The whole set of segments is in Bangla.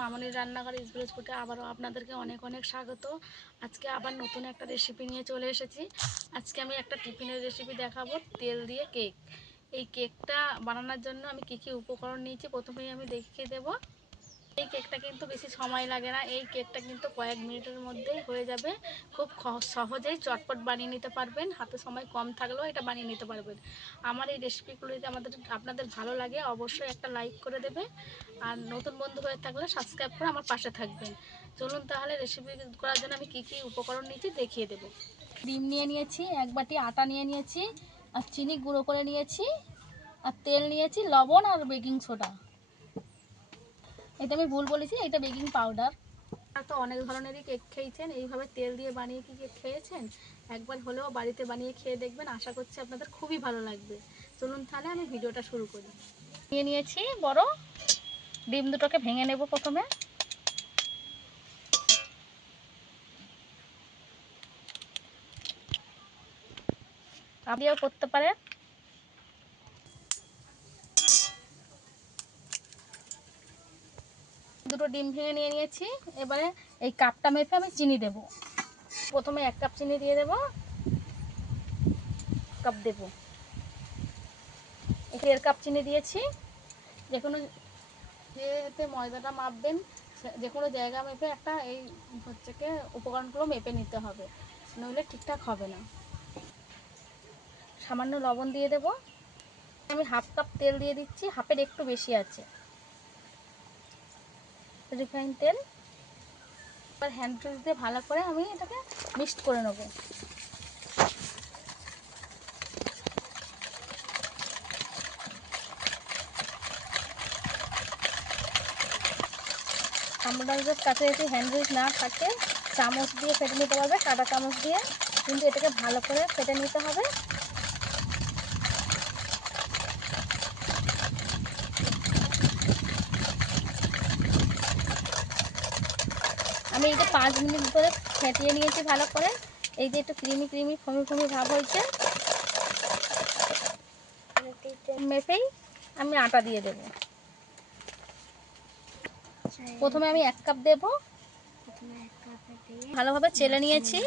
মামনির রান্নাঘর স্প্রেস ফুটে আবারও আপনাদেরকে অনেক অনেক স্বাগত। আজকে আবার নতুন একটা রেসিপি নিয়ে চলে এসেছি। আজকে আমি একটা টিফিনের রেসিপি দেখাবো, তেল দিয়ে কেক। এই কেকটা বানানোর জন্য আমি কী কী উপকরণ নিয়েছি প্রথমেই আমি দেখিয়ে দেবো। এই কেকটা কিন্তু বেশি সময় লাগে না, এই কেকটা কিন্তু কয়েক মিনিটের মধ্যেই হয়ে যাবে। খুব সহজেই চটপট বানিয়ে নিতে পারবেন, হাতে সময় কম থাকলেও এটা বানিয়ে নিতে পারবেন। আমার এই রেসিপিগুলো যদি আপনাদের ভালো লাগে অবশ্যই একটা লাইক করে দেবে, আর নতুন বন্ধু হয়ে থাকলে সাবস্ক্রাইব করে আমার পাশে থাকবেন। চলুন তাহলে রেসিপি করার জন্য আমি কী কী উপকরণ নিয়েছি দেখিয়ে দেবো। ডিম নিয়ে নিয়েছি, এক বাটি আটা নিয়ে নিয়েছি, আর চিনি গুঁড়ো করে নিয়েছি, আর তেল নিয়েছি, লবণ আর বেকিং সোডা। এটা আমি ভুল বলেছি, এটা বেকিং পাউডার। তো অনেক ধরনেরই কেক খেয়েছেন, এইভাবে তেল দিয়ে বানিয়ে কি কেক খেয়েছেন? একবার হলেও বাড়িতে বানিয়ে খেয়ে দেখবেন, আশা করছি আপনাদের খুবই ভালো লাগবে। চলুন তাহলে আমি ভিডিওটা শুরু করি। নিয়ে নিয়েছি বড় ডিম দুটোকে ভেঙে নেব প্রথমে। আপনিও করতে পারেন। দুটো ডিম ভেঙে নিয়ে নিয়েছি। এবারে এই কাপটা মেপে আমি চিনি দেব। প্রথমে 1 কাপ চিনি দিয়ে দেব, কাপ দেব। 1.5 কাপ চিনি দিয়েছি। যে কোনো যেতে ময়দাটা মাপবেন, যে কোনো জায়গা মেপে একটা এই হচ্ছে কি উপকরণগুলো মেপে নিতে হবে, নইলে ঠিকঠাক হবে না। সামান্য লবণ দিয়ে দেব। আমি 1/2 কাপ তেল দিয়ে দিচ্ছি, হাফের একটু বেশি আছে রিফাইন তেল। এবার হ্যান্ড টুল দিয়ে ভালো করে আমি এটাকে মিক্সড করে নেব। আপনাদের কাছে যদি হ্যান্ড টুল না থাকে চামচ দিয়ে ফেটে নিতে পারবে, কাঁটা চামচ দিয়ে, কিন্তু এটাকে ভালো করে ফেটে নিতে হবে। আমি এই যে 5 মিনিট ধরে ফেটিয়ে নিয়েছি ভালো করে। এই যে একটু ক্রিমি ক্রিমি ফমি ফমি ভাব হয়েছে, মেপেই আমি আটা দিয়ে দেব। প্রথমে আমি 1 কাপ দেব, ভালোভাবে চেলে নিয়েছি।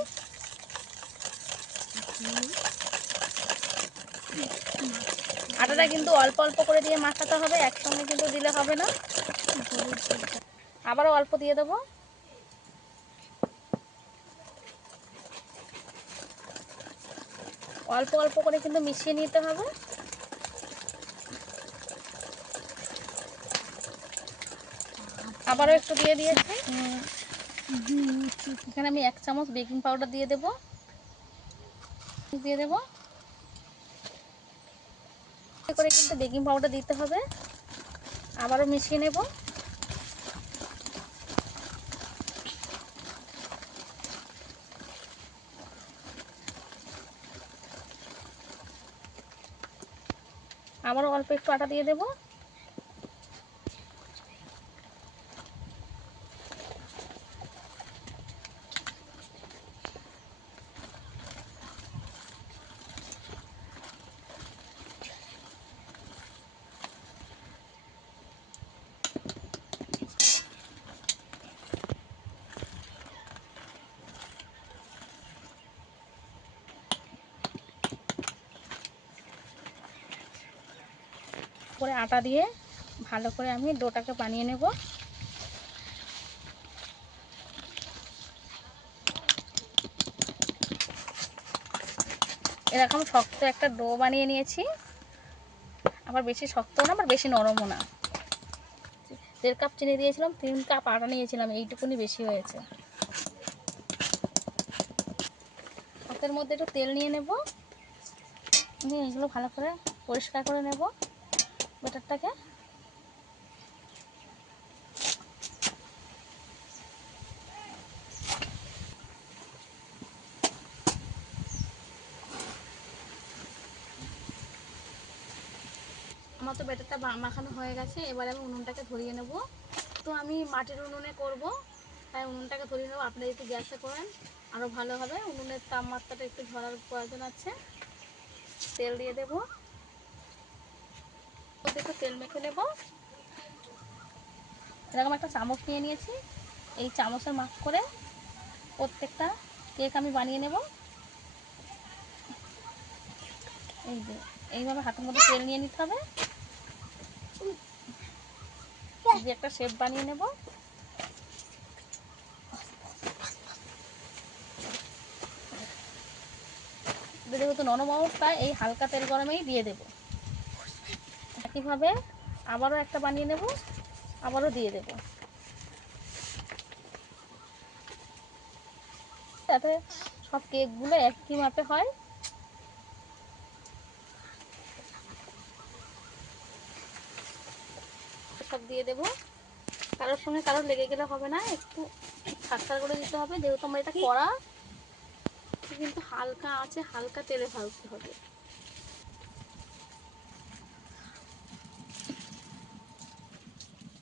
আটাটা কিন্তু অল্প অল্প করে দিয়ে মাখাতে হবে, একসঙ্গে কিন্তু দিলে হবে না। আবারও অল্প দিয়ে দেবো। অল্প অল্প করে কিন্তু মিশিয়ে নিতে হবে। আবারও একটু দিয়ে দিয়েছি। এখানে আমি 1 চামচ বেকিং পাউডার দিয়ে দেব। করে কিন্তু বেকিং পাউডার দিতে হবে। আবারও মিশিয়ে নেব। আবারও অল্প একটু আটা দিয়ে দেব। করে আটা দিয়ে ভালো করে আমি ডোটাকে বানিয়ে নেব। এরকম শক্ত একটা ডো বানিয়ে নিয়েছি, আবার বেশি শক্ত না আবার বেশি নরমও না। 1.5 কাপ চিনি দিয়েছিলাম, 3 কাপ আটা নিয়েছিলাম, এইটুকুনি বেশি হয়েছে। হাতের মধ্যে একটু তেল নিয়ে নেব, নিয়ে এগুলো ভালো করে পরিষ্কার করে নেব ব্যাটারটাকে। আমার তো ব্যাটারটা মাখানো হয়ে গেছে, এবার আমি উনুনটাকে ধরিয়ে নেব। তো আমি মাটির উনুনে করব, তাই উনুনটাকে ধরিয়ে নেব। আপনি যদি গ্যাসে করেন আরও ভালো হবে, উনুনের তাপমাত্রাটা একটু ধরার প্রয়োজন আছে। তেল দিয়ে দেব, একটু তেল মেখে নেব। এরকম একটা চামচ নিয়ে নিয়েছি, এই চামচের মাপ করে প্রত্যেকটা কেক আমি বানিয়ে নেব। এই যে এইভাবে হাতের মধ্যে তেল নিয়ে নিতে হবে, যে একটা শেপ বানিয়ে নেব। যেহেতু নরম অবস্থায় এই হালকা তেল গরমেই দিয়ে দেব। একইভাবে আবারও একটা বানিয়ে নেব, আবারও দিয়ে দেব, যাতে সব কেকগুলো একই মাপে হয়। সব দিয়ে দেব, কারোর সঙ্গে কারোর লেগে গেলে হবে না, একটু ছাড় করে দিতে হবে, যেহেতু আমরা এটা কড়া কিন্তু হালকা আছে, হালকা তেলে ভাজতে হবে।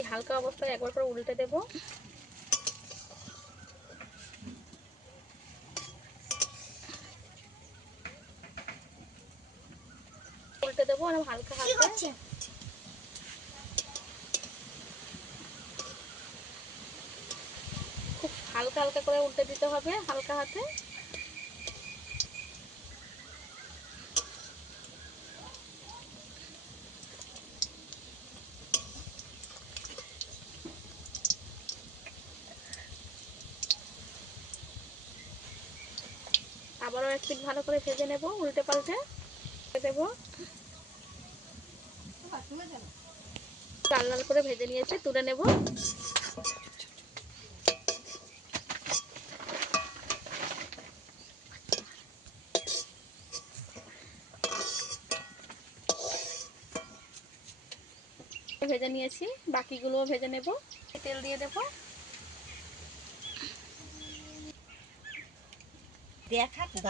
হালকা অবস্থায় একবার করে উল্টে দেব, উল্টে দেবো আর হালকা হাতে খুব হালকা হালকা করে উল্টে দিতে হবে, হালকা হাতে। আবারও এক পিঠ ভালো করে ভেজে নেব, উল্টে পাল্টে দেবো। লাল লাল করে ভেজে নিয়েছে, তুলে নেব। ভেজে নিয়েছি, বাকিগুলোও ভেজে নেব। তেল দিয়ে দেবো,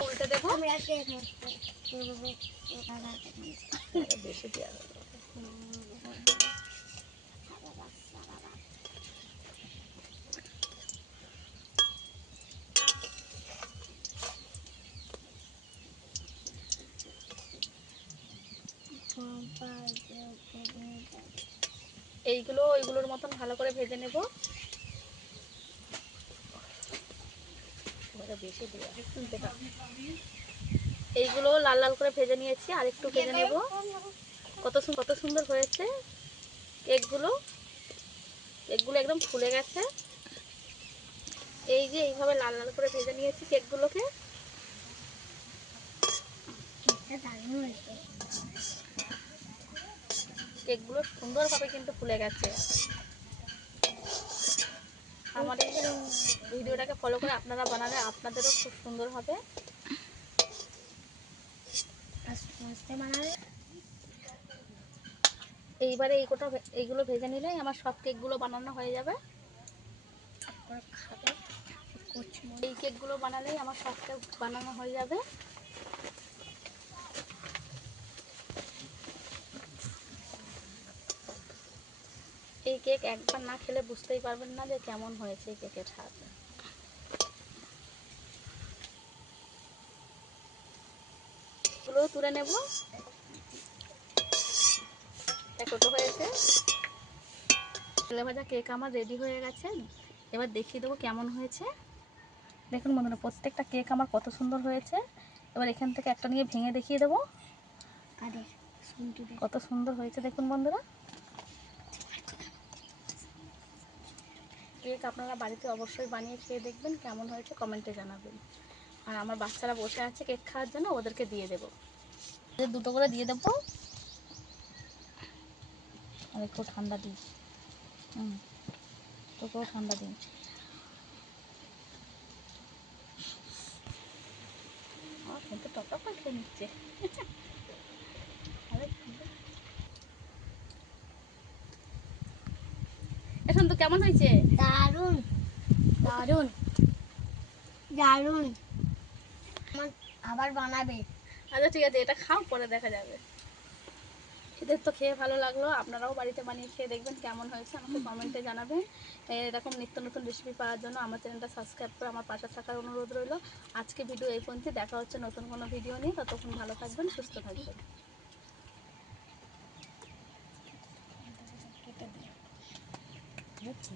উল্টে দেবো, বেশি দেওয়া হবে। এইগুলো ওইগুলোর মতন ভালো করে ভেজে নেব। এইগুলো লাল লাল করে ভেজে নিয়েছি, আর একটু ভেজে নেব। কত সুন্দর হয়েছে কেকগুলো, কেকগুলো একদম ফুলে গেছে। এই যে এইভাবে লাল লাল করে ভেজে নিয়েছি কেকগুলোকে। কেকগুলো সুন্দরভাবে কিন্তু ফুলে গেছে। আমার এই ভিডিওটাকে ফলো করে আপনারা বানালে আপনাদেরও খুব সুন্দর হবে। এইবারে এইগুলো ভেজে নিলেই আমার সব কেকগুলো বানানো হয়ে যাবে। এই কেকগুলো বানালেই আমার সব কেক বানানো হয়ে যাবে। এই কেক একবার না খেলে বুঝতেই পারবেন না যে কেমন হয়েছে এই কেকের স্বাদ। এগুলো তুলে নেব। কত হয়েছে, তেলে ভাজা কেক আমার রেডি হয়ে গেছে। এবার দেখিয়ে দেবো কেমন হয়েছে। দেখুন বন্ধুরা, প্রত্যেকটা কেক আমার কত সুন্দর হয়েছে। এবার এখান থেকে একটা নিয়ে ভেঙে দেখিয়ে দেবো কত সুন্দর হয়েছে। দেখুন বন্ধুরা, কেক আপনারা বাড়িতে অবশ্যই বানিয়ে খেয়ে দেখবেন, কেমন হয়েছে কমেন্টে জানাবেন। আর আমার বাচ্চারা বসে আছে কেক খাওয়ার জন্য, ওদেরকে দিয়ে দেবো, দুটো করে দিয়ে দেবো। আর একটু ঠান্ডা দিই, তোকেও ঠান্ডা দিই। কিন্তু টপ টপ করে খেয়ে নিচ্ছে। এখন তো কেমন হয়েছে? দারুন দারুন দারুন। আবার বানাবে। আচ্ছা ঠিক আছে, এটা খাও, পরে দেখা যাবে। এদের তো খেয়ে ভালো লাগলো, আপনারাও বাড়িতে বানিয়ে খেয়ে দেখবেন কেমন হয়েছে, আমাকে কমেন্টে জানাবেন। এরকম নিত্য নতুন রেসিপি পাওয়ার জন্য আমার চ্যানেলটা সাবস্ক্রাইব করে আমার পাশে থাকার অনুরোধ রইল। আজকে ভিডিও এই পর্যন্ত, দেখা হচ্ছে নতুন কোনো ভিডিও নিয়ে। ততক্ষণ ভালো থাকবেন, সুস্থ থাকবেন। বুঝছি